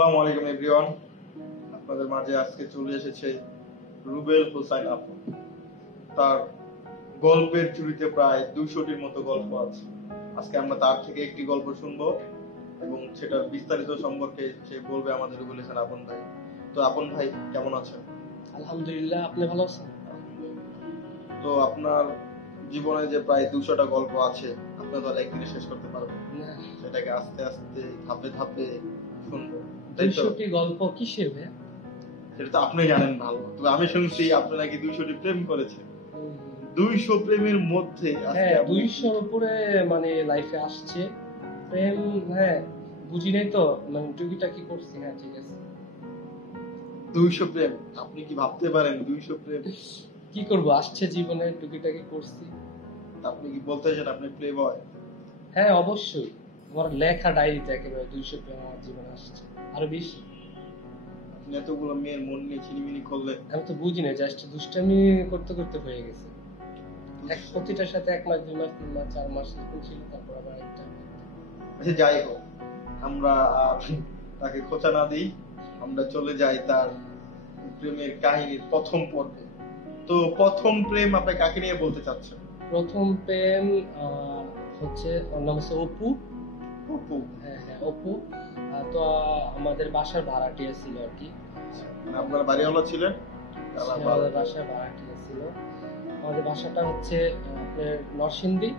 আসসালামু আলাইকুম এভরিওয়ান। আপনাদের মাঝে আজকে চলে এসেছে রুবেল হোসাইন আপু। তার গল্পের ঝুড়িতে প্রায় 200টির মতো গল্প আছে। আজকে আমরা তার থেকে একটি গল্প শুনবো এবং সেটা বিস্তারিত সম্পর্কে সে বলবে আমাদের রুবেল হোসেন আপন ভাই। তো আপন ভাই কেমন আছেন? আলহামদুলিল্লাহ, আপনি ভালো আছেন? তো আপনার জীবনে যে প্রায় 200টা গল্প আছে, আপনি তো আর একদিনে শেষ করতে পারবেন না। সেটাকে আস্তে আস্তে ধাপে ধাপে শুনবো। 200টি গল্প কিসের ভাই? সেটা তো আপনি জানেন ভালো। তবে আমি শুনছি আপনি নাকি 200টি প্রেম করেছেন। 200 প্রেমের মধ্যে হ্যাঁ, 200-র উপরে মানে লাইফে আসছে প্রেম। হ্যাঁ, বুঝি নাই তো, মানে টুকিটাকি করছি। হ্যাঁ, ঠিক আছে। 200 প্রেম আপনি কি ভাবতে পারেন? 200 প্রেম কি করব, আসছে জীবনে, টুকিটাকি করছি। আপনি কি বলতে চান আপনি প্লে বয়? হ্যাঁ, অবশ্যই। আমার লেখা ডায়েরিতে একেবারে 200 প্রেম আমার জীবনে আসছে, আরো বেশি। আপনি এতগুলো মেয়ের মন নিয়ে ছিনিমিনি করলে? আমি তো বুঝি না, জাস্ট দুষ্টামি করতে করতে হয়ে গেছে। এক প্রতিটার সাথে 1 মাস 2 মাস 3 মাস 4 মাস এরকম ছিল, তারপর আবার একটা। আচ্ছা, যাই হোক, আমরা তাকে খোঁচা না দিই, আমরা চলে যাই তার প্রেমের কাহিনীর প্রথম পর্বে। তো প্রথম প্রেম আপনি কাকে নিয়ে বলতে চাচ্ছেন? প্রথম প্রেম হচ্ছে, ওর নাম হচ্ছে অপু। অপু? হ্যাঁ হ্যাঁ, অপু। তো আমাদের বাসার ভাড়াটিয়া ছিল আর কি। মানে আপনার বাড়িওয়ালা ছিলেন? আমাদের বাসার ভাড়াটিয়া ছিল। আমাদের বাসাটা হচ্ছে আপনার নরসিংদী।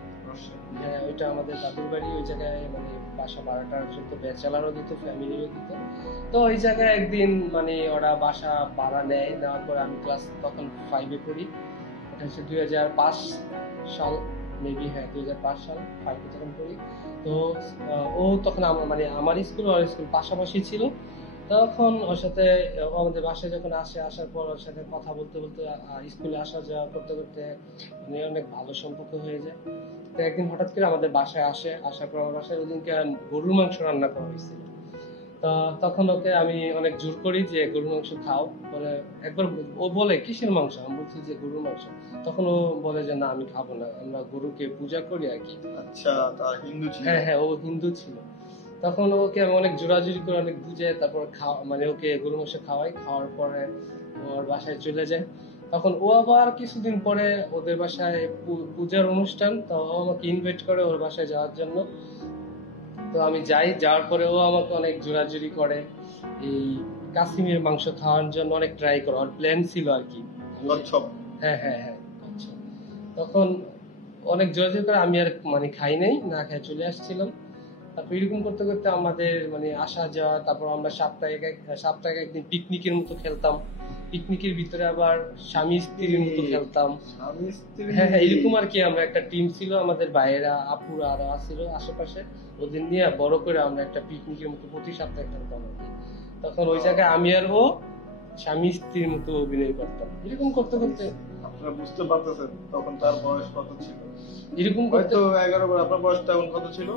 হ্যাঁ, ওইটা আমাদের দাদুর বাড়ি। ওই জায়গায় মানে বাসা ভাড়াটা চলতো, ব্যাচেলারও দিত, ফ্যামিলিও দিত। তো ওই জায়গায় একদিন মানে ওরা বাসা ভাড়া নেয়, নেওয়ার পরে আমি ক্লাস তখন 5-এ পড়ি। এটা হচ্ছে 2005 সাল, মেবি। হ্যাঁ, 2005 সাল 5-এ তখন পড়ি। তো ও তখন মানে আমার স্কুল আর স্কুল পাশাপাশি ছিল। তখন ওর সাথে আমাদের বাসায় যখন আসার পর ওর সাথে কথা বলতে বলতে স্কুলে আসা যাওয়া করতে করতে মানে অনেক ভালো সম্পর্ক হয়ে যায়। তো একদিন হঠাৎ করে আমাদের বাসায় আসার পর আমার বাসায় ওদিনকে গরুর মাংস রান্না করা হয়েছিল। তখন ওকে আমি অনেক জোর করি যে গরুর মাংস খাও। বলে একবার, ও বলে কিসের মাংস, আমি বলছি যে গরুর মাংস। তখন ও বলে যে না, আমি খাবো না, আমরা গরুকে পূজা করি আর কি। আচ্ছা, তা হিন্দু ছিল? হ্যাঁ হ্যাঁ, ও হিন্দু ছিল। তখন ওকে আমি অনেক জোরাজুরি করে অনেক বুঝে তারপর মানে ওকে গরু মাংস খাওয়াই। খাওয়ার পরে ওর বাসায় চলে যায়। তখন ও আবার কিছুদিন পরে ওদের বাসায় পূজার অনুষ্ঠান, তো ও আমাকে ইনভাইট করে ওর বাসায় যাওয়ার জন্য। তো আমি যাই, যাওয়ার পরে ও আমাকে অনেক জোরাজুরি করে এই কাশ্মীর মাংস খাওয়ার জন্য, অনেক ট্রাই করে। ওর প্ল্যান ছিল আর কি। হ্যাঁ হ্যাঁ হ্যাঁ, আচ্ছা। তখন অনেক জোরাজুরি করে, আমি আর মানে খাই নাই, না খেয়ে চলে আসছিলাম। তারপর এরকম করতে করতে আমাদের মানে আসা যাওয়া, তারপর আমরা সপ্তাহে একদিন পিকনিকের মতো খেলতাম। পিকনিকের ভিতরে আবার স্বামী স্ত্রীর মতো খেলতাম। হ্যাঁ হ্যাঁ, এরকম আর কি। আমরা একটা টিম ছিল, আমাদের ভাইয়েরা আপুরা আরো ছিল আশেপাশে। ওদের নিয়ে বড় করে আমরা একটা পিকনিকের মতো প্রতি সপ্তাহে খেলতাম আর কি। তখন ওই জায়গায় আমি আর ও স্বামী স্ত্রীর মতো অভিনয় করতাম। এরকম করতে করতে আপনারা বুঝতে পারতেছেন তখন তার বয়স কত ছিল? এরকম হয়তো 11 বার। আপনার বয়সটা এখন কত ছিল?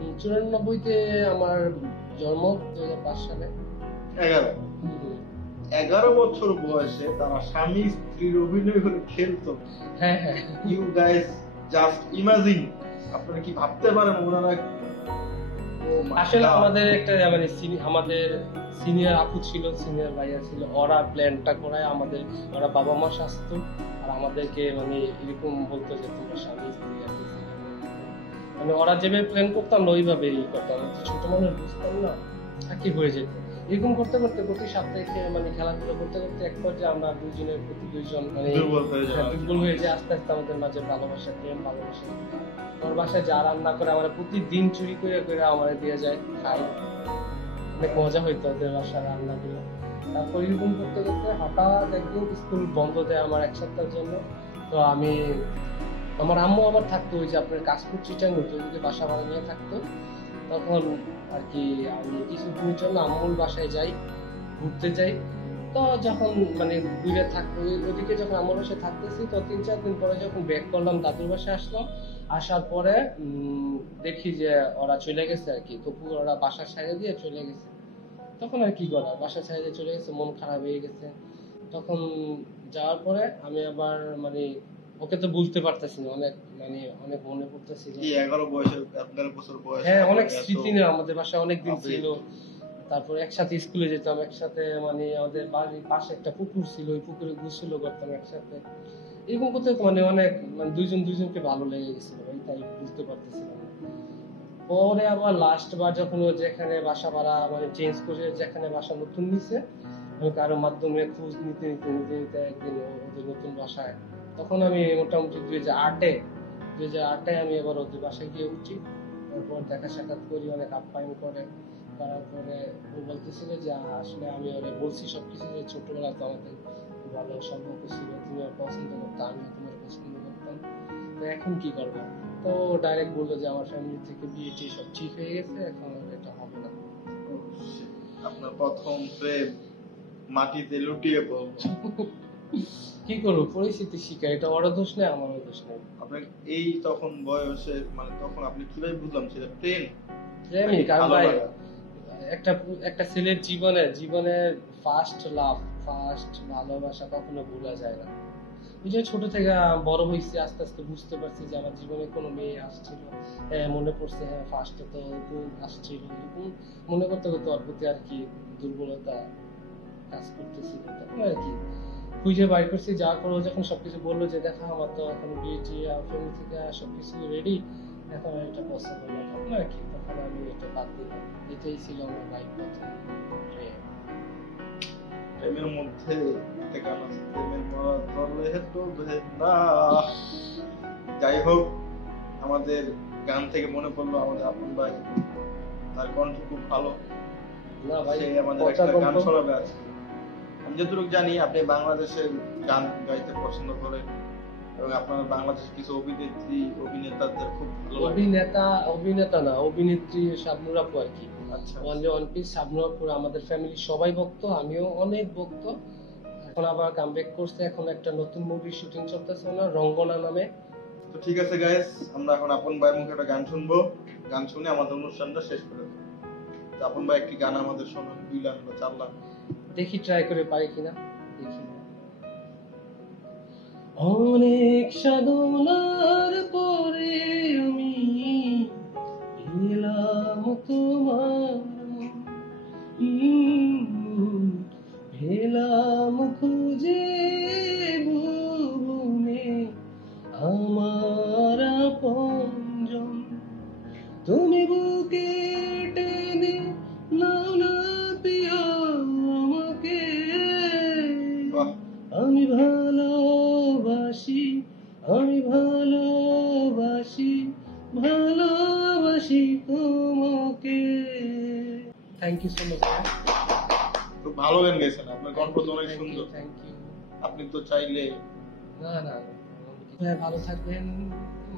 94-তে আমার জন্ম, 2005 সালে। 11 বছর বয়সে তারা স্বামী স্ত্রীর অভিনয় করে খেলতো। হ্যাঁ হ্যাঁ, ইউ গাইস জাস্ট ইমাজিন। আপনারা কি ভাবতে পারেন ওনারা? আসলে আমাদের একটা মানে আমাদের সিনিয়র আপু ছিল, সিনিয়র ভাইয়া ছিল, ওরা প্ল্যানটা করায় আমাদের। ওরা বাবা মা স্বাস্থ্য আর আমাদেরকে মানে এরকম বলতো যে তোমরা স্বামী স্ত্রী আর কি। মানে ওরা যেভাবে প্ল্যান করতাম ওইভাবেই করতাম। ছোট মানুষ বুঝতাম না, কি হয়ে যেত। এরকম করতে করতে প্রতি সপ্তাহে মানে খেলাধুলা করতে করতে এক পর্যায়ে আমরা দুইজনের প্রতি দুইজন মানে দুর্বল হয়ে যায়। আস্তে আস্তে আমাদের মাঝে ভালোবাসা, প্রেম, ভালোবাসা। ওর বাসায় যা রান্না করে আমরা প্রতিদিন চুরি করে করে আমাদের দিয়ে যায়, খাই। অনেক মজা হইতো ওদের বাসার রান্নাগুলো। তারপর এরকম করতে করতে হঠাৎ একদিন স্কুল বন্ধ দেয় আমার 1 সপ্তাহের জন্য। তো আমার আম্মু আবার থাকতো ওই যে আপনার কাশপুর চিটাঙ্গ, ওইদিকে বাসা ভাড়া নিয়ে থাকতো। তখন আর কি আমি কিছুদিনের জন্য আম্মুর বাসায় যাই, ঘুরতে যাই। তো যখন মানে ঘুরে থাকতো ওইদিকে, যখন আম্মুর বাসায় থাকতেছি, তো 3-4 দিন পরে যখন ব্যাক করলাম দাদুর বাসায় আসলাম। আসার পরে দেখি যে ওরা চলে গেছে আর কি। তো ওরা বাসা ছেড়ে দিয়ে চলে গেছে। তখন আর কি করা, বাসা ছেড়ে দিয়ে চলে গেছে, মন খারাপ হয়ে গেছে। তখন যাওয়ার পরে আমি আবার মানে ওকে তো বলতে পারতেছি না, অনেক মানে অনেক মনে পড়তেছিল। 11 বছর বয়স। হ্যাঁ, অনেক স্মৃতি না আমাদের বাসায়, অনেক দিন ছিল। তারপর একসাথে স্কুলে যেতাম, একসাথে মানে আমাদের বাড়ির পাশে একটা পুকুর ছিল, ওই পুকুরে গোসল করতাম একসাথে। এরকম করতে করতে মানে অনেক মানে দুইজনকে ভালো লেগে গেছিল ভাই, তাই বুঝতে পারতেছিলাম না। পরে আবার লাস্ট বার যখন ও যেখানে বাসা ভাড়া মানে চেঞ্জ করে যেখানে বাসা নতুন নিছে, আমি কারো মাধ্যমে খোঁজ নিতে নিতে নিতে নিতে একদিন ওদের নতুন বাসায়, তখন আমি মোটামুটি 2008-এ আমি এবার ওদের বাসায় গিয়ে উঠি। তারপর দেখা সাক্ষাৎ করি, অনেক আপ্যায়ন করে। তারপরে ও বলতেছিল যে আসলে আমি ওরে বলছি সবকিছু, যে ছোটবেলায় তো আমাদের ভালো সম্পর্ক ছিল, তুমি ওর পছন্দ করতো, আমিও তোমার পছন্দ করতাম, তো এখন কি করবো? তো ডাইরেক্ট বললো যে আমার ফ্যামিলি থেকে বিয়ে টিয়ে সব ঠিক হয়ে গেছে, এখন আর এটা হবে না। আপনার প্রথম প্রেম মাটিতে লুটিয়ে পড়লো। কি করবো, পরিস্থিতি শিকার, এটা ওরও দোষ নেই আমারও দোষ নেই। আপনার এই তখন বয়সে মানে তখন আপনি কিভাবে বুঝলাম সেটা প্রেম? প্রেমিক আর ভালো ভাই, লাগা? একটা ছেলের জীবনে ফার্স্ট লাভ, ফার্স্ট ভালোবাসা কখনো ভোলা যায় না। ওই যে ছোট থেকে বড় হয়েছি, আস্তে আস্তে বুঝতে পারছি যে আমার জীবনে কোনো মেয়ে আসছিল, হ্যাঁ মনে পড়ছে, হ্যাঁ ফার্স্টে তো তুই আসছিল, এরকম মনে করতে করতে ওর প্রতি আর কি দুর্বলতা কাজ করতেছিল, তখন আর কি খুঁজে বাইর করছি। যাওয়ার পর ও যখন সবকিছু বললো যে দেখা আমার তো এখন বিয়ে টিয়ে ফ্যামিলি থেকে সবকিছু রেডি, এখন আর এটা পসিবল না, তখন আর কি তখন আমি এটা বাদ দিলাম। এটাই ছিল আমার লাইফ প্রথম প্রেম। প্রেমের মধ্যে একটা গান আছে, প্রেমের মালা তলে ডুবে না। যাই হোক, আমাদের গান থেকে মনে পড়লো আমাদের আপন ভাই, তার কণ্ঠ খুব ভালো, না ভাই, সে আমাদের কথা একটা গান বলতো। শোনাবে আজকে। আমি যতটুকু জানি আপনি বাংলাদেশের গান গাইতে পছন্দ করেন এবং আপনার বাংলাদেশের কিছু অভিনেত্রী অভিনেতাদের খুব ভালো লাগে। অভিনেতা না, অভিনেত্রী শাবনূর আপু আর কি। আচ্ছা, ওয়ানলি ওয়ান পিস শাবনূর আপুর আমাদের ফ্যামিলি সবাই ভক্ত, আমিও অনেক ভক্ত। এখন আবার কামব্যাক করছে, এখন একটা নতুন মুভির শুটিং চলতেছে ওনার, রঙ্গনা নামে। তো ঠিক আছে গাইস, আমরা এখন আপন ভাইয়ের মুখে একটা গান শুনবো। গান শুনে আমাদের অনুষ্ঠানটা শেষ করে দেবো। তো আপন ভাই একটি গান আমাদের শোনান, 2 লাইন বা 4 লাইন। দেখি ট্রাই করে পারি কিনা, দেখি। অনেক সাধনার পরে আমি এলাম তোমার এলাম খুঁজে ভুবনে আমার আপনজন, তুমি বুকে টেনে নাও না প্রিয় আমাকে, বাহ, আমি ভালোবাসি, আমি ভালোবাসি, ভালোবাসি তোমাকে। Thank you so much. খুব ভালো গান গাইছেন, আপনার কণ্ঠ তো অনেক সুন্দর। Thank you. আপনি তো চাইলে না, ভাই ভালো থাকবেন।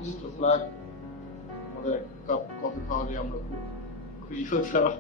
Best of luck. আমাদের এক কাপ কফি খাওয়ালে আমরা খুব খুশি হতাম।